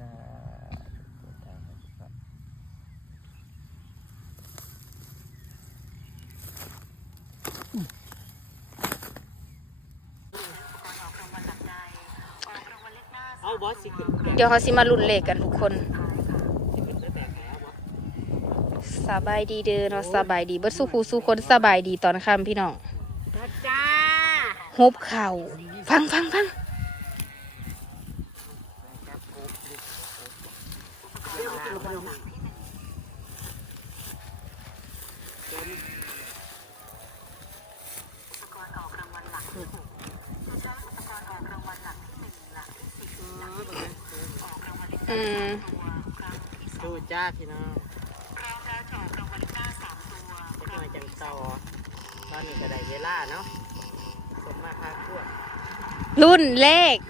สาธุพุทธังพระเอาบอสสิขึ้นเดี๋ยวเขาสิมาลุ้นเลขกันทุกคนสิขึ้นตั้งแต่ไหนเอาบอสสบายดีเด้อเนาะสบายดีเบิดสู้ผู้สู้คนสบายดีตอนค่ำพี่น้องจ้าฮบเข่าฟังฟังฟัง อืมดูจ้าพี่น้องจะหน่อยจังต่อตอนนี้ก็ได้เวลาเนาะสมมาพาทั่วรุ่นเลขรุ่นนี้เลย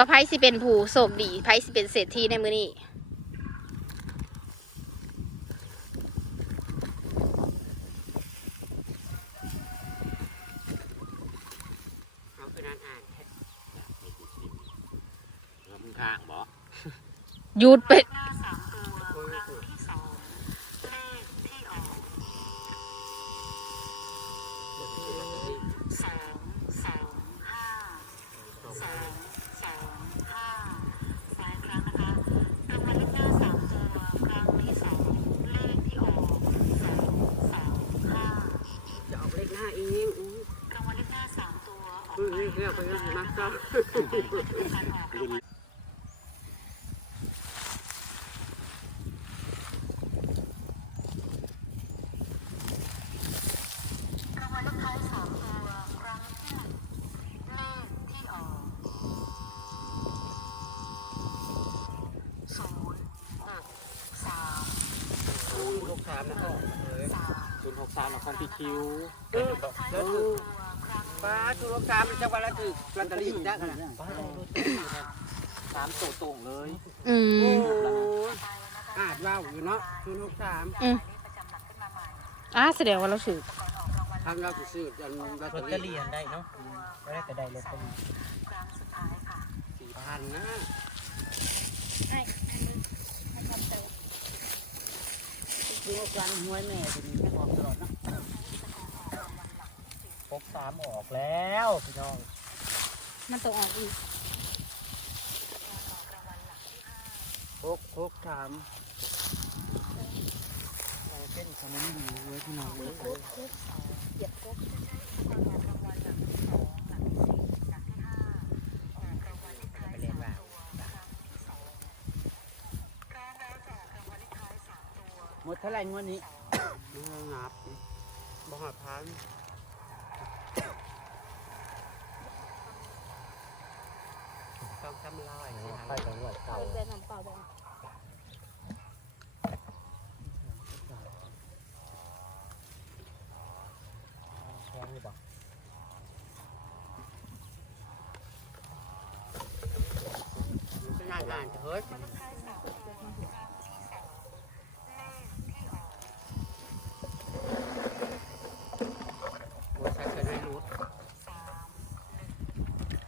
ว่าไพ่สิเป็นผู้โชคดีไพ่สิเป็นเศรษฐีในมือนี้เอาคือนั้นอ่านแค่แล้วมึงข้างบ่หยุดไป คุยคุย จะออกเลขหน้าเองอู้รางวัลเลขหน้าสามตัวออกไปเรียกไปก็มักก็ ศูนย์หกสามนะพ่อเอ้ยศูนย์หกสามของพี่คิวเออแล้ว ป้าถูกหกสามมันจะวันละถูกลอตเตอรี่ได้ขนาดนั้นป้าได้ลอตเตอรี่ครับสามตัวตรงเลยอืโอ้มอาจว่าวอยู่เนาะศูนย์หกสามอืมอ่าแสดงว่าเราถือทางเราจะซื้ออันลอตลอตเตเตออรี่รี่อันได้เนาะก็ได้แต่ได้ลอตเตอรี่สี่พันนะดูการหวยแม่จะมีแม่ออกตลอดเนาะ หกสามออกแล้วพี่น้อง มันต้องออกอีกหกหกสามเส้นขนมดีเว้ยพี่น้องเว้ยไปเรียนว่าหมดเท่าไหรงวดนี้ มันงับบ่หาพัน ต้องทำลายไปกับงวดเก่าเป็นน้ำเปล่าบ้างแพงหรือเปล่าเป็นงานงานเฮ้ยหัวใส่เสื้อให้รุดก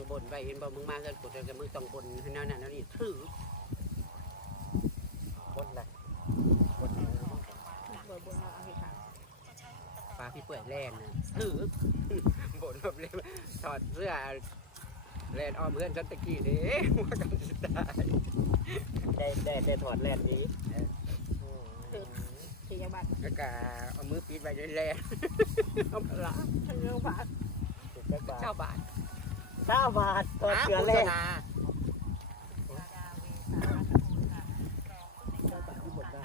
บนไปเห็นบ่มึงมาเกินกูแต่มึงต้องบนให้นั่นนั่นนี่ถือคนละคนปลาพี่เปื่อยแล่นนะถือบนแบบเลยถอดเสื้อแล่นอ้อมเพื่อนฉันตะกี้เด้ว่ากันสิตายได้ได้ได้ถอดแล่นนี้สี่ยาบัตรแล้วก็เอามือปิดไว้ด้วยแลนเอาพละเรื่องบัตรสิบแปดบาทเก้าบาท เก้าบาทถอดเสือแลนด์หาเก้าบาทที่หมดได้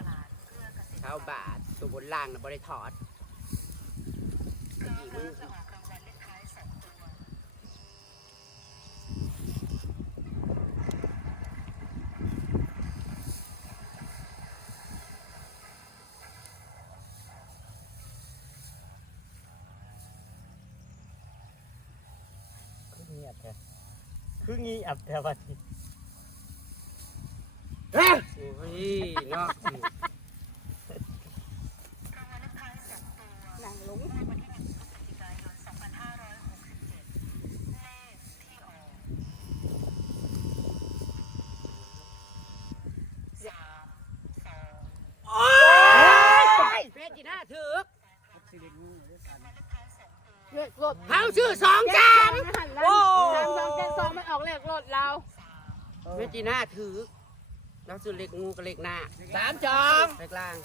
เก้าบาทตัวบนล่างน่ะบริถอดอีกมือ แท้คืองี้อับแต่วันนี้โอ้ยเนาะนั่งลงเพชรจีน่าถือสิ เด็กงูด้วยกันเลขรถเขาชื่อสองจามโอ้สามสองเจ็ดสองมันออกเลขรถเราเพชรจีน่าถือแล้วซื้อเล็กงูกับเล็กหน้าสามจองเล็กล่าง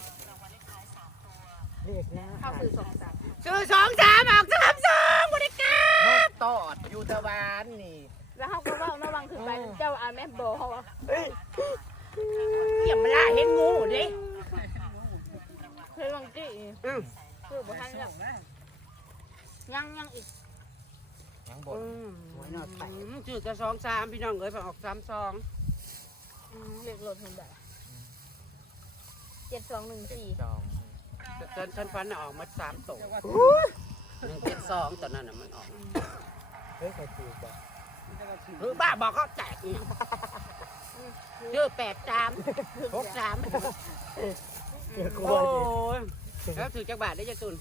เรียกนะเข้าซื้อสองสามซื้อสองสามออกสามสองบริการนกตอดอยู่ตะวันนี่ แล้วเขาก็ว่าระวังขึ้นไปเจ้าอาแม่โบเขาว่าเกี่ยมมาล่าเห็นงูดิเคยลองจี้อืมคือบุทันแล้ว ยังยังอีกยังบอืนมหวยนอดไปชื่อจะสองสามพี่น้องเอ้ยไปออกสามสองอืมเลขรถเห็นแบบเจ็ดสองหนึ่งสี่จองฉันฉันฟันน่ะออกมาสามตัวหนึ่งเจ็ดสองตอนนั้นน่ะมันออกเฮ้ยใครถูกบ่คือบ้าบอกเขาแจกอีกชื่อแปดสามหกสามเดี๋ยวกูโอ้ว่าอยู่ยแล้วถือจักบาทได้จะตุน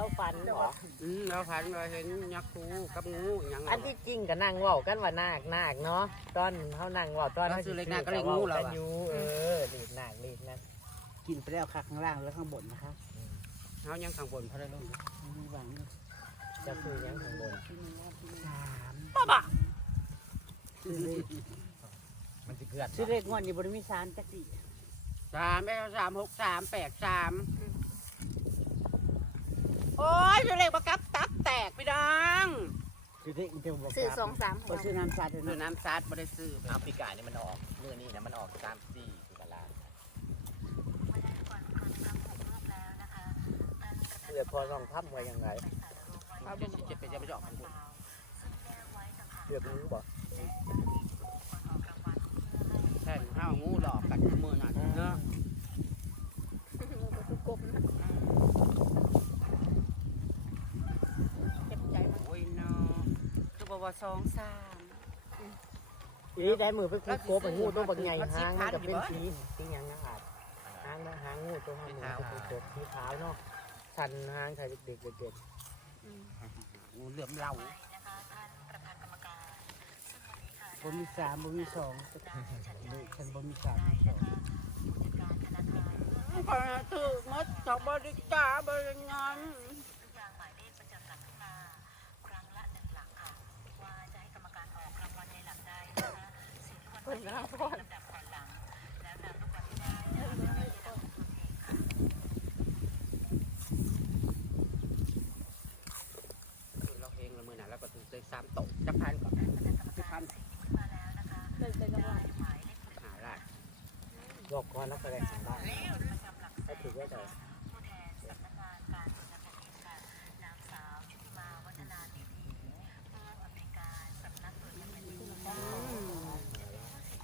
เราฟันเหรออืมเราพันเราเห็นยักษ์คูกับงูอย่างอันที่จริงก็นั่งเว้ากันว่านาคนาคเนาะตอนเขานั่งเว้าตอนเขาสิซื้อก็เว้ากันอยู่เออลีดนาคลีดนั่นกินไปแล้วค่ะข้างล่างแล้วข้างบนนะคะเขายังข้างบนพระได้ลงมีหวังอยู่จะซื้อหยังข้างบนสามบ้าบ้าซื้อเลขมันสิเพื่อนซื้อเลขงวดนี้บริมีสารจักรีสามแปดสามหกสามแปดสาม โอ้ยตัวเลขประกับตับแตกพี่น้องซื้อเลขมันจะบอกซื้อสองสามก็ซื้อน้ำสาดเถอะคือนะน้ำซัดไม่ได้ซื้อไปเอาปีกายนี่มันออกเมื่อนี้นะมันออกสามสี่ปีกาลาเพื่อพอลองทำไว้ยังไงเขาจะเจ็บไปจะไม่จะออกข้างบนเพื่อรู้บ่ใช่ข้าวงูหลอกกัดมือหน่อยเนาะ คือกบนะเจ็บใจมัน โอ้ยเนาะคือบอกว่า สองสามอีได้มือไปคุกโคบงูตัวบางใหญ่หางมันจะเป็นสีสีหยังนะอาจหางนะหางงูตัวหางมือไปคุกสีขาวเนาะสันหางใส่เด็กๆเด็กงูเหลือมเหล่าบริมีสามบริมีสองเลขฉันบริมีสามมีสองก็ถือมดสองบริจาบริงานคนกำลังพ่อน เราเองละมือหนาแล้วก็ถือเลยสามโต๊ะจะพันก่อนจะพันเลยไปกำลังหาได้ๆบอกก่อนแล้วก็ได้ทางบ้านถ้าถือว่าจะ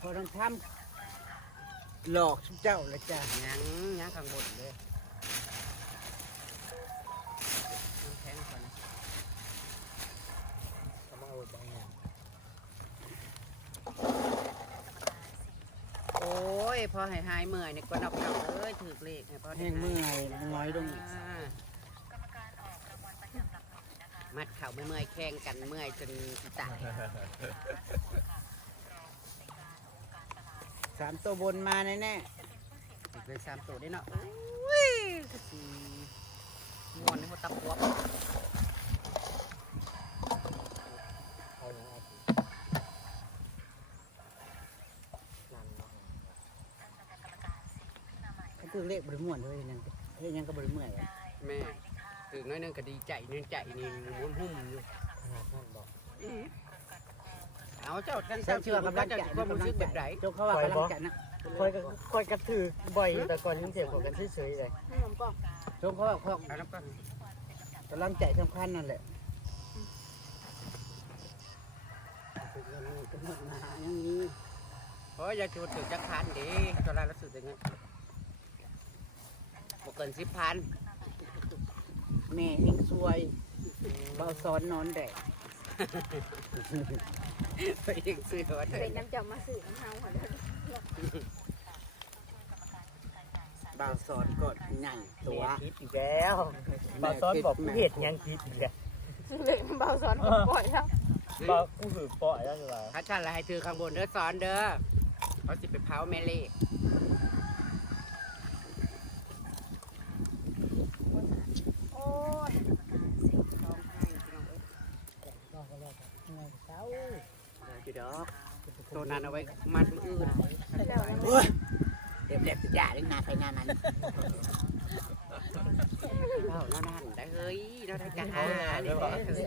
พอต้องทำหลอกเจ้าละจ้ะยังยังข้างบนเลยน้ำแข็งก่อนนะ เขามาเอาไปเนี่ย โอ้ยพอหายหายเมื่อยนี่ก็นับนับเอ้ยถือเลขให้พอได้แห้งเมื่อยน้อยลงอีกอ่ามัดเข่าไม่เมื่อยแข่งกันเมื่อยจนอีตายสามตัวบนมาแน่ถือเลยสามตัวได้เนาะอุ้ยสุดสีงอนนี่หมดตะกัวเอาอย่างเอาสินั่นเนาะ ๆถ้า คือเลขบริม่วนเลยนั่นเฮ้ยยังก็บริเมื่อยแม่ถึงน้อยหนึงก็ดีใจนึงใจนี่มุ่นหุ่มอยู่ขนาดนั้นบอกเอาเจ้าท่านเจ้าเชื่อกำลังจะความรู้สึกแบบไหนเจ้าเขาว่ากำลังใจนะคอยก็คอยกระถือบ่อยแต่ก่อนยังเสียของกันเฉยๆเลยขนมกล่องเจ้าเขาว่าเขาเอาน้ำก็กำลังใจสำคัญนั่นแหละกำหนดมาอย่างนี้เพราะอย่าจูดถึงจักพันดีตอนแรกเราสึกอย่างเงี้ยบ่ เกินสิบพันแม่เฮงซวยเเบาซ้อนนอนแดดไปยิงซื้อหัวเถเป็นอะน้ำจอมมาสื่อน้ำเฮาหัวเด้อเบาซ้อนกดใหญ่ตัวแม่คิดอีกแล้วบอซ้อนบอกกูเห็ดยังคิดอีกแล้วซื้อเลยเบาซ้อนผมปล่อยแล้วบอกกูหือปล่อยแล้วใช่ไหมถ้าฉันละให้ถือข้างบนเด้อสอนเด้อเขาสิไปเผาแม่เล่ โอ้ย อยู่ดอก ตัวนั้นเอาไว้มัดมืออื่นแล้วนะโอ้ยเด็บเด็บจ่าเล่นงานไปงานนั้นเอ้านั่นนั่นได้เฮ้ยเราได้กะหานี่แหละเฮ้ย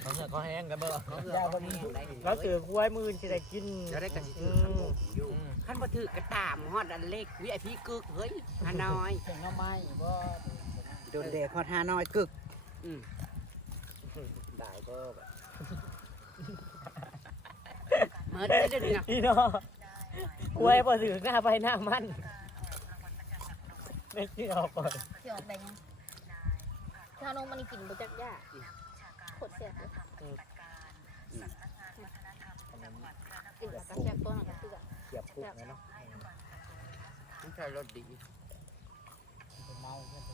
เขาเสือเขาแห้งกันเบอร์เขาเอือเขาแห้งได้แล้วเสือกล้วยมือจะได้กินเราได้กะสิถือข้างบนอยู่ขั้นบ่ถือกระตามฮอดอันเล็กวิไอพีกึกเฮ้ยฮานอยโดนแดดพอทาน้อยกึกอืมได้ก็แบบ เหมือนได้เดี๋ยวนี้นะพี่น้องกล้วยพอถือหน้าไปหน้ามันไม่คิดออกก่อนสิออกได้ยังถ้าน้องมันกินบ่จักยาโคตรแซ่บเลยกินแล้วก็แซ่บตัวหนังกระเตือเสียบปุ๊บเลยเนาะมันใช่รถดีเมาเงิน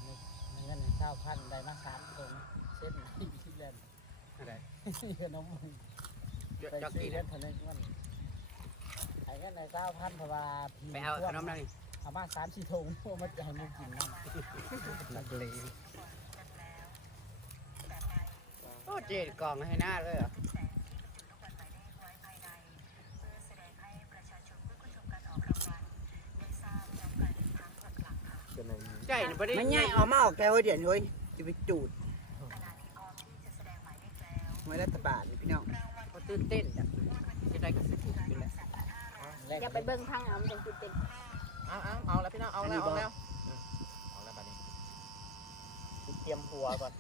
เงินเก้าพันได้มาสามคนเส้นที่พิเรนอะไรขนม ยอะไปจักซื้กี่อแล้เล่วนทะเลวันไอ้เงินในเก้าพันเพราะว่าพี่ไปเอาขนมนั่นนี่เอามาสามสี่ถุงพวกมันจะให้มึงกินนั่นลักเลโอ้เจ็ดกล่องให้หน้าเลยเหรอจะไหนใจน่ะบ่ได้มันง่ายออกมาออกแกวเดี๋ยวนี้เฮ้ยจะไปจูดไว้รัฐบาลนี่พี่น้องบ่ ตื่นเต้นจ้ะจะได้ก็สิถูกอยู่แหละอย่าไปเบิ่งทางเอามันจังสิเป็นเอาเอาเอาแล้วพี่น้องเอาแล้วเอาแล้วเอาแล้วบัดนี้เตรียมหัวก่อน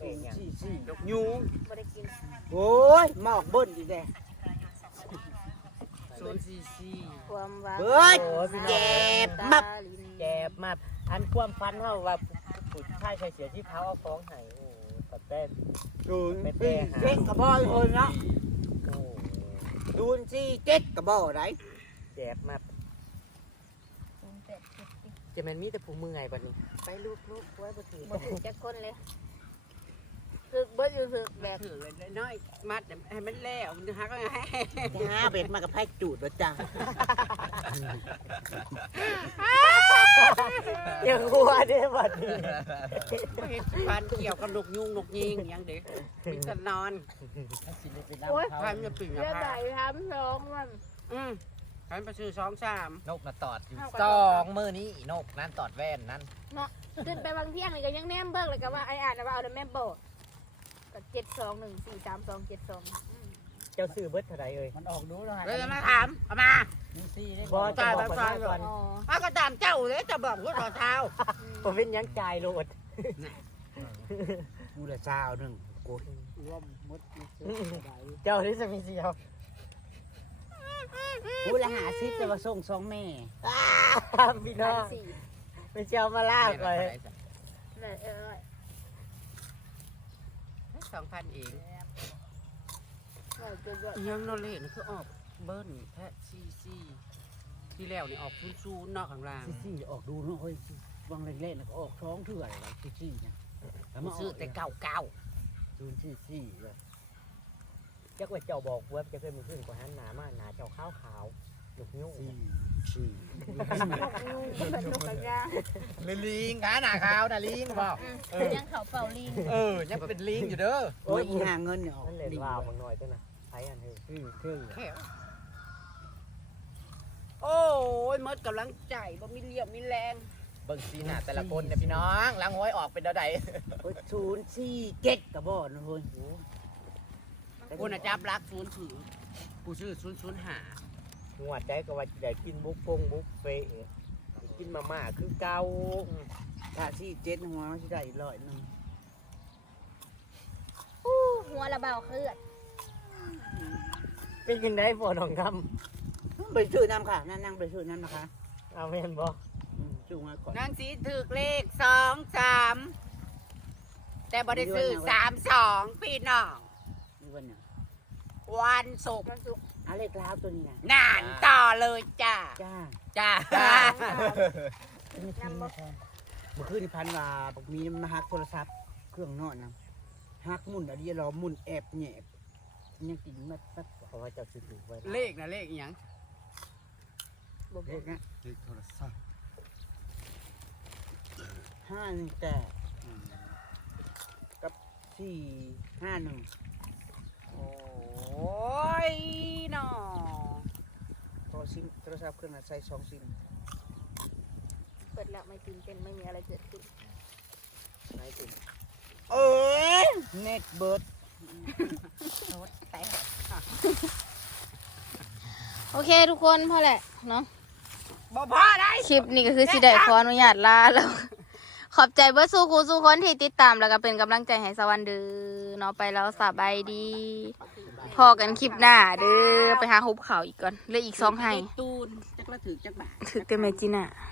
สี่สี่สี่ดอกยูงบ่ได้กินโอ้ยหมอกเบิ้ลอีกแล้วศูนย์สี่สี่ความหว่าเบิ้ลโอ้ยพี่น้องเจ็บมับแจ็บมากอัน ความฟันเท่าว่าผู้ชายชายเสียที่เท้าเอาฟ้องไห้โอ้ตัดเต้นศูนย์สี่เจ็ดกระบอกเลยเนาะโอ้ศูนย์สี่เจ็ดกระบอกไรเจ็บมากจะแมันมีแต่ผู้มือไงบัดนี้ไปลูกลูกไว้บ่ถือบ่ถูกจักคนเลยถึกเบิดอยู่ถึกแบบถือเลยน้อยมัดให้มันแล้วมันหักแล้วไงห้าเบ็ดมากับไพ่จูดแล้วจ้า ยังหัวเด้บัดนี้บ่เห็นฟันเกี่ยวกับนกยุงนกยิงหยังเด็กมีแต่นอนโอ้ยพันจะปิ่งเรื่อะองใหค่ะญ่ทำสองมันอืมพันไปซื้อสองสามนกน่ะตอดอยู่เอาไปสองมือนี้นกนั่นตอดแว่นนั่นขึ้นไปบางเที่ยงนี่ก็ยังแนมเบิ่งเลยก็ว่าไอ้อ่านว่าเอาแต่แม่บอกก็เจ็ดสองหนึ่งสี่สามสองเจ็ดสอง เจ้าซื้อเบิดเท่าไรเอ่ยมันออกดูแล้วเลยมาถามเอามานี่สี่ได้บ่จะบอกก่อนก่อนอ๋อเอาก็ตามเจ้าเลยจะบอกว่าต่อเท้าผมเป็นหยังจ่ายโลดกูละเจ้าหนึ่งกูรวมมดเจ้าที่จะมีเสียวกูละหาซิปแต่ว่าส่งสองแม่พี่พัน้อนงสี่ไม่เชียวมาลากเลยเลยเออสองพันเองเล ยเกิดว่ายังโนเลนคือออกเบิ้ลแท้ซีซีที่แล้วนี่ออกศูนย์ศูนย์นอกข้างล่างซี่ซี่ออกดูเนาะเฮ้ยวังเล่นๆแล้วก็ออกท้องเถื่อนอะไรซี่ซี่เนี่ยแล้วมาซื้อแต่เก่าเก่าศูนย์ซี่ซี่เลยจักว่าเจ้าบอกเว็บจะเคยมีขึ้นกว่าหันหนามากหนาเจ้าขาวขาวหนุกนิ้วซี่ซี่งูเป็นนกกระยางลิลิงขาหนาขาวนะลิงบอกยังเขาเป่าลิงเออยังเป็นลิงอยู่เด้อโอ้ยอีหาเงินเนี่ยออกนั่นเลยดีวาวบางหน่อยตัวน่ะ ใช้อันเฮ้ยคือคือแค่โอ้ยมดกำลังใจบ่มีเลี้ยวมีแรงเบิ่งสีหน้าแต่ละคนเนี่ยพี่น้องล้างห้อยออกเป็นเดาใดโอ้ยศูนย์ซี่เจ็ดกระบอกนะเฮ้ยคุณอาจับรักศูนย์ถือกูชื่อศูนย์ศูนย์หาหัวใจก็ว่าจะได้กินบุกปงบุกเฟะกินมาม่าคือเก่าถ้าซี่เจ็ดหัวมันจะได้อีกร้อยหนึงหัวระเบาเคลือด เป็นยังไงพ่อน้องคไปซื้อน้ำค่ะนั่งนั่งไปซื้อน้ำนะคะเอาแม่นบ่อืมซื้อมาก่อน นางสีถือเลขสองสามแต่บริซื้อสามสองพี่น้อง นี่วันน่ะวันศุกร์วันศุกร์เอาเลขลาวตัวนี้นะนานต่อเลยจ้าจ้าจ้านำบ่เมื่อคืนนี่พันว่าบอกมีมันมาฮักโทรศัพท์เครื่องนอนนะฮักหมุนอะดีรอหมุนแอบแหนบยังกินมาสักเพ ราะว่าเจ้าสิถือไว้เลขนะเลขอหย่างบ่เลบ่ขนะเลขโทรศัพท์ห้าหนึ่งแปดกับสี่ห้าหนึ่งโอ้ยน้อโทรซิมโทรศัพท์เครื่องนั้นใส่สองซิมเปิดแล้วไม่ตื่นเต้นไม่มีอะไรเกิดขึ้นไหนสิเอ้ยเน็ตเบิร์ด โอเคทุกคนพอแหละเนาะบ่พอได้คลิปนี้ก็คือสิได้ขออนุญาตลาแล้ว ขอบใจเบิร์สู้ครูสู้คนที่ติดตามแล้วก็เป็นกำลังใจให้สวรรค์เด้อเนาะไปแล้วสบายดี พอกันคลิปหน้าเด้อไปหาหุบเขาวอีกก่อนเหลืออีกสองให้ตูนจักละถือจักบาทถึกเต็มเมจิน่าเ